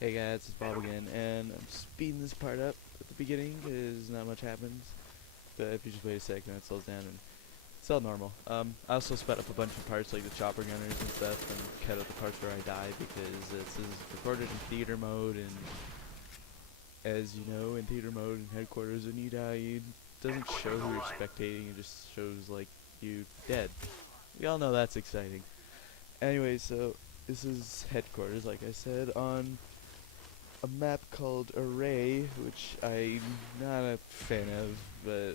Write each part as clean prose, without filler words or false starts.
Hey guys, it's Bob again, and I'm speeding this part up at the beginning because not much happens. But if you just wait a second, it slows down and it's all normal. I also sped up a bunch of parts like the chopper gunners and stuff, and cut out the parts where I die because this is recorded in theater mode, and as you know, in theater mode in headquarters, when you die, it doesn't show who you're spectating; it just shows like you dead. We all know that's exciting. Anyway, so this is headquarters, like I said, on a map called Array, which I'm not a fan of, but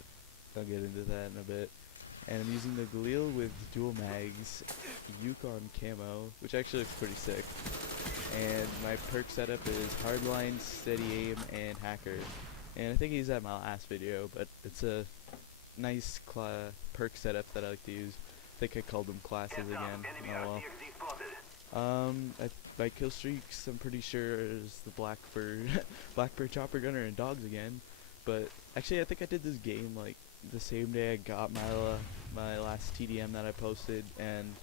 I'll get into that in a bit. And I'm using the Galil with dual mags, Yukon camo, which actually looks pretty sick. And my perk setup is Hardline, Steady Aim, and Hacker. And I think I used that in my last video, but it's a nice perk setup that I like to use. I think I called them classes again. Oh well. My kill streaks, I'm pretty sure is the Blackbird, Blackbird chopper gunner and dogs again. But actually, I think I did this game like the same day I got my last TDM that I posted, and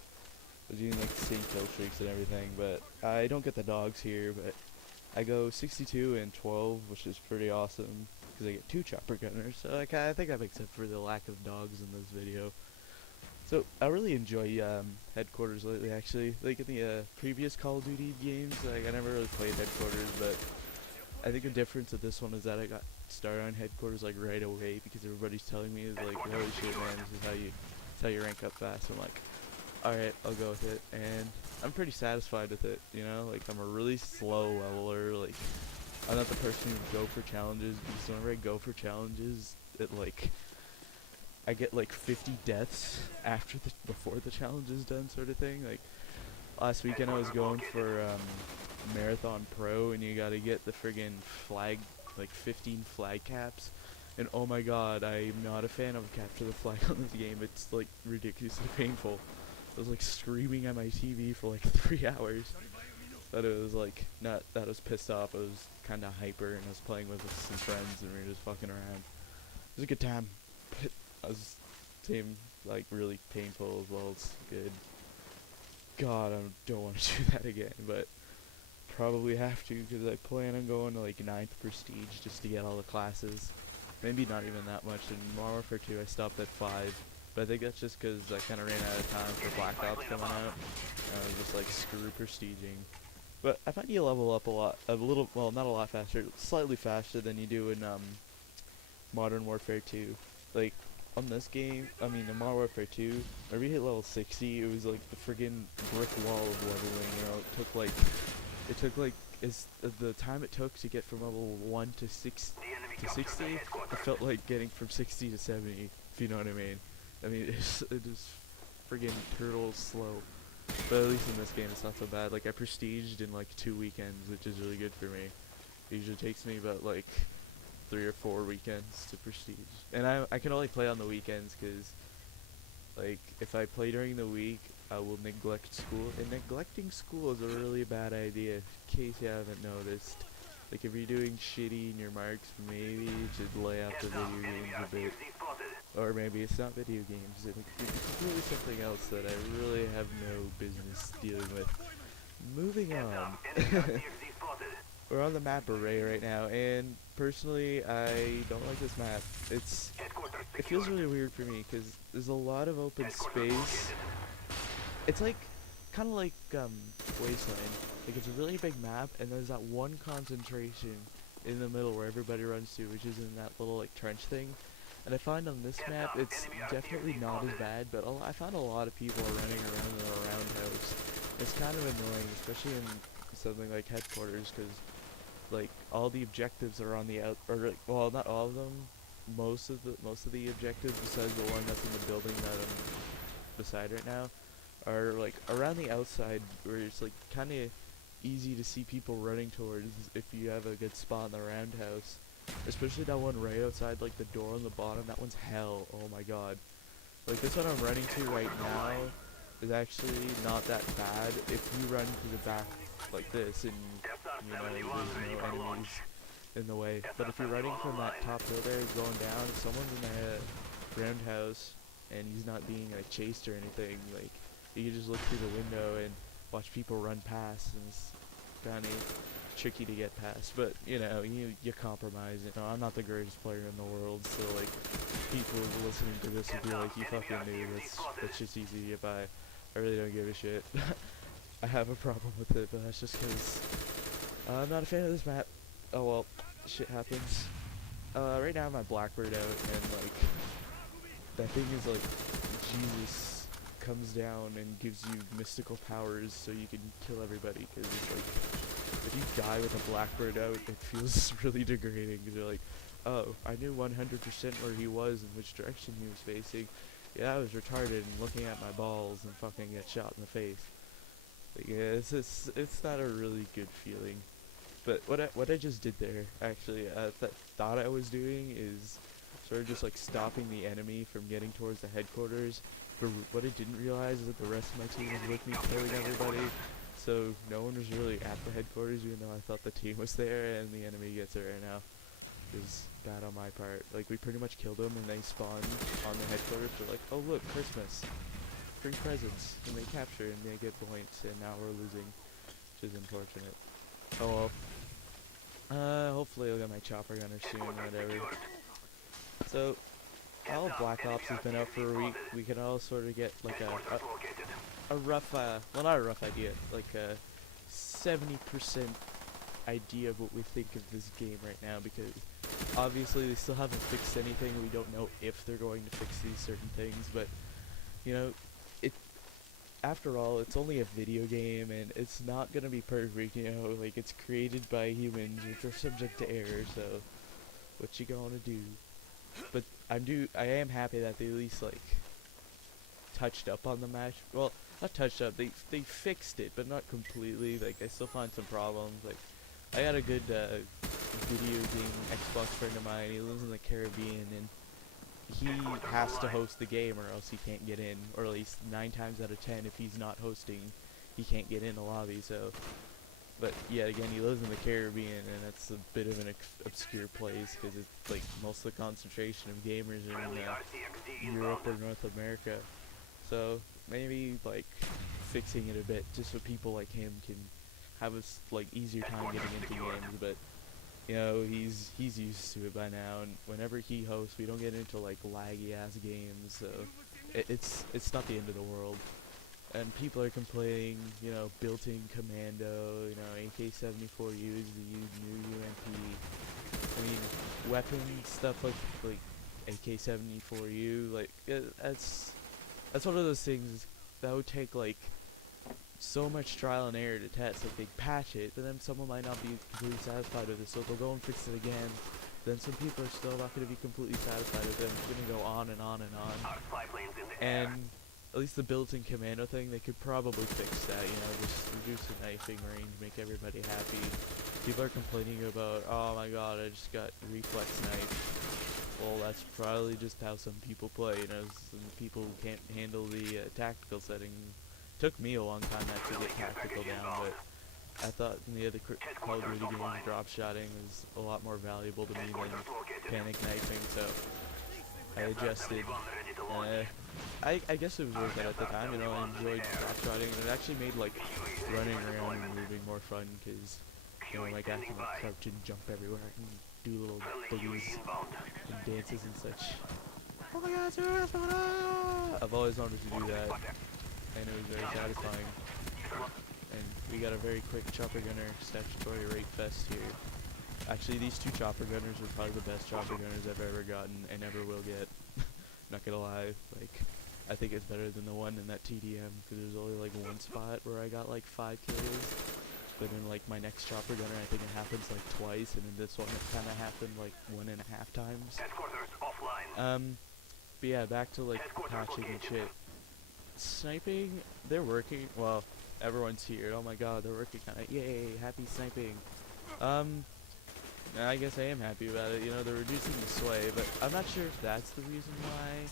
was using like the same kill streaks and everything. But I don't get the dogs here, but I go 62 and 12, which is pretty awesome because I get 2 chopper gunners. So like, I think that makes up for the lack of dogs in this video. So I really enjoy headquarters lately. Actually, like in the previous Call of Duty games, like I never really played headquarters, but I think the difference of this one is that I got started on headquarters like right away because everybody's telling me like, holy shit, man, this is how you rank up fast. I'm like, all right, I'll go with it, and I'm pretty satisfied with it. You know, like I'm a really slow leveler. Like I'm not the person who go for challenges because whenever I go for challenges, it like I get like 50 deaths before the challenge is done, sort of thing. Like last weekend I was going for Marathon Pro, and you gotta get the friggin' flag, like 15 flag caps. And oh my god, I'm not a fan of capture the flag on this game. It's like ridiculously painful. I was like screaming at my TV for like 3 hours. But it was like not that I was pissed off. I was kind of hyper, and I was playing with some friends, and we were just fucking around. It was a good time. But I was same like really painful as well as good. God, I don't want to do that again, but probably have to because I plan on going to like 9th Prestige just to get all the classes. Maybe not even that much. In Modern Warfare 2 I stopped at 5, but I think that's just because I kind of ran out of time for Black Ops coming out. And I was just like, screw prestiging. But I find you level up a little, well, not a lot faster, slightly faster than you do in Modern Warfare 2. Like, on this game, I mean, in Modern Warfare 2, whenever you hit level 60, it was like the friggin' brick wall of leveling, you know. It took like, the time it took to get from level 1 to 60, it felt like getting from 60 to 70, if you know what I mean. I mean, it is friggin' turtle slow. But at least in this game, it's not so bad. Like, I prestiged in like 2 weekends, which is really good for me. It usually takes me about like 3 or 4 weekends to prestige. And I can only play on the weekends because, like, if I play during the week, I will neglect school. And neglecting school is a really bad idea, in case you haven't noticed. Like, if you're doing shitty in your marks, maybe you should lay off the video games a bit. Or maybe it's not video games, it's really something else that I really have no business dealing with. Moving on. We're on the map Array right now, and personally, I don't like this map. It feels really weird for me, because there's a lot of open space. It's like, kind of like, Wasteland. Like, it's a really big map, and there's that one concentration in the middle where everybody runs to, which is in that little, like, trench thing. And I find on this map, it's definitely not as bad, but I found a lot of people are running around in a roundhouse. It's kind of annoying, especially in something like headquarters, because like all the objectives are on the out, or like, well, not all of them. Most of the objectives, besides the one that's in the building that I'm beside right now, are like around the outside, where it's like kind of easy to see people running towards if you have a good spot in the roundhouse. Especially that one right outside, like the door on the bottom. That one's hell. Oh my god. Like this one I'm running to right now is actually not that bad if you run to the back like this and you know there's no enemies in the way. But if you're running from that top hill there going down, if someone's in the roundhouse and he's not being like chased or anything, like you can just look through the window and watch people run past, and kind of tricky to get past. But you know, you compromise. You know, I'm not the greatest player in the world, so like people listening to this would be like, you fucking knew that's just easy to get by. I really don't give a shit. I have a problem with it, but that's just because I'm not a fan of this map. Oh well, shit happens. Right now my Blackbird out, and like that thing is like Jesus comes down and gives you mystical powers so you can kill everybody. Because like if you die with a Blackbird out, it feels really degrading. Because you're like, oh, I knew 100% where he was and which direction he was facing. Yeah, I was retarded and looking at my balls and fucking get shot in the face. Like, yeah, it's not a really good feeling. But what I just did there, actually, thought I was doing is sort of just like stopping the enemy from getting towards the headquarters. But what I didn't realize is that the rest of my team was with me killing everybody. So no one was really at the headquarters, even though I thought the team was there, and the enemy gets it right now. It was bad on my part. Like, we pretty much killed them, and they spawned on the headquarters. They're like, oh look, Christmas. Free presents. And they capture, and they get points, and now we're losing. Which is unfortunate. Oh well. Hopefully I'll get my chopper gunner soon, whatever. So, all of Black Ops has been out for a week. We can all sort of get like a rough, well not a rough idea, like a 70% idea of what we think of this game right now, because obviously they still haven't fixed anything. We don't know if they're going to fix these certain things, but you know, after all, it's only a video game, and it's not gonna be perfect, you know, like, it's created by humans, which are subject to error, so, what you gonna do? But I am happy that they at least, like, touched up on the match. Well, not touched up, they fixed it, but not completely. Like, I still find some problems. Like, I got a good, video game Xbox friend of mine. He lives in the Caribbean, and he has to host the game or else he can't get in, or at least 9 times out of 10 if he's not hosting, he can't get in the lobby. So, but yeah, again, he lives in the Caribbean, and that's a bit of an obscure place because it's like most of the concentration of gamers are in Europe or North America. So maybe like fixing it a bit just so people like him can have a like easier time getting into games. But you know, he's used to it by now, and whenever he hosts, we don't get into like laggy ass games, so it's not the end of the world. And people are complaining, you know, built-in commando, you know, AK-74U is the new UMP. I mean, weapon stuff like AK-74U, like that's one of those things that would take like so much trial and error to test. Like, they patch it, but then someone might not be completely satisfied with it, so they'll go and fix it again. Then some people are still not going to be completely satisfied with it. It's going to go on and on and on. And at least the built-in commando thing, they could probably fix that, you know, just reduce the knifing range, make everybody happy. People are complaining about, oh my god, I just got reflex knife. Well, that's probably just how some people play, you know, some people who can't handle the tactical setting. Took me a long time to actually get tactical down, but I thought in the other Call of Duty games, drop shotting was a lot more valuable to me than panic knifing, so I adjusted. I guess it was worth it at the time, you know, I enjoyed drop shotting, and it actually made like running around and moving more fun, because, you know, like I can like crouch and jump everywhere and do little boogies and dances and such. Oh my god, I've always wanted to do that, and it was very satisfying. And we got a very quick chopper gunner statutory rate fest here. Actually, these two chopper gunners are probably the best chopper gunners I've ever gotten and ever will get. Not gonna lie, like, I think it's better than the one in that TDM, because there's only like one spot where I got like 5 kills. But in like my next chopper gunner, I think it happens like twice, and in this one it kind of happened like 1.5 times. But yeah, back to like patching and shit. Sniping, they're working. Well, everyone's here. Oh my god, they're working on it. Yay, happy sniping. I guess I am happy about it. You know, they're reducing the sway, but I'm not sure if that's the reason why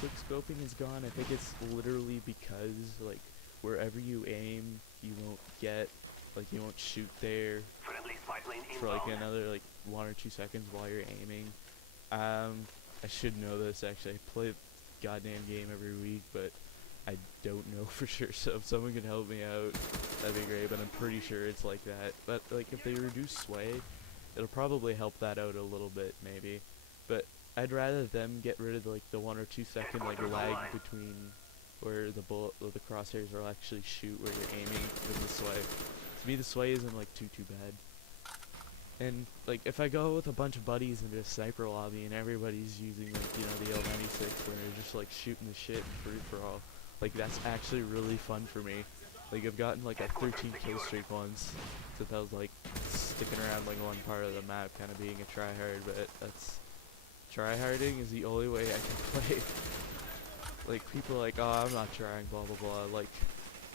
quick scoping is gone. I think it's literally because, like, wherever you aim, you won't get, like, you won't shoot there for like another like 1 or 2 seconds while you're aiming. I should know this actually. I play the goddamn game every week, but I don't know for sure, so if someone can help me out, that'd be great, but I'm pretty sure it's like that. But, like, if they reduce sway, it'll probably help that out a little bit, maybe. But I'd rather them get rid of, like, the 1 or 2 second, like, lag between where the bullet, or the crosshairs will actually shoot where you're aiming than the sway. To me, the sway isn't, like, too bad. And, like, if I go with a bunch of buddies into a sniper lobby and everybody's using, like, you know, the L96 where they're just, like, shooting the shit and free-for-all, like, that's actually really fun for me. Like, I've gotten, like, a 13 kill streak once, since I was, like, sticking around, like, one part of the map, kind of being a tryhard, but that's... Tryharding is the only way I can play. Like, people are like, oh, I'm not trying, blah, blah, blah. Like,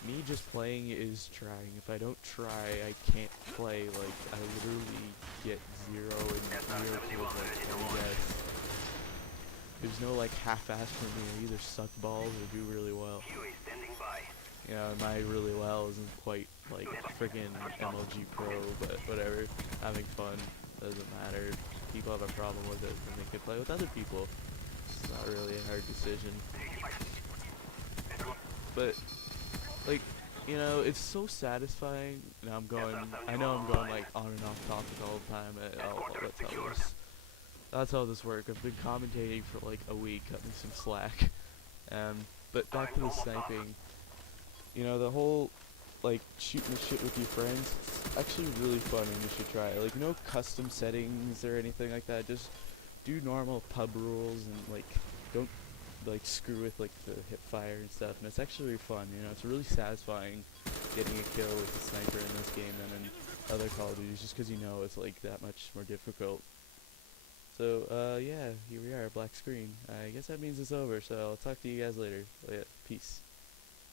me just playing is trying. If I don't try, I can't play. Like, I literally get 0 and 0 kills, like, every death. There's no, like, half-ass for me. I either suck balls or do really well. You know, my really well isn't quite, like, freaking MLG Pro, but whatever. Having fun doesn't matter. People have a problem with it, and they can play with other people. It's not really a hard decision. But, like, you know, it's so satisfying. And I know I'm going, like, on and off topic all the time. That's how this works. I've been commentating for, like, a week, cut me some slack. But back to the sniping. You know, the whole, like, shooting the shit with your friends, it's actually really fun and you should try it. Like, no custom settings or anything like that, just do normal pub rules and, like, don't, like, screw with, like, the hip fire and stuff, and it's actually really fun, you know, it's really satisfying getting a kill with a sniper in this game than in other Call of Duties, just because you know it's, like, that much more difficult. So, yeah, here we are, black screen. I guess that means it's over, so I'll talk to you guys later. Yeah, peace.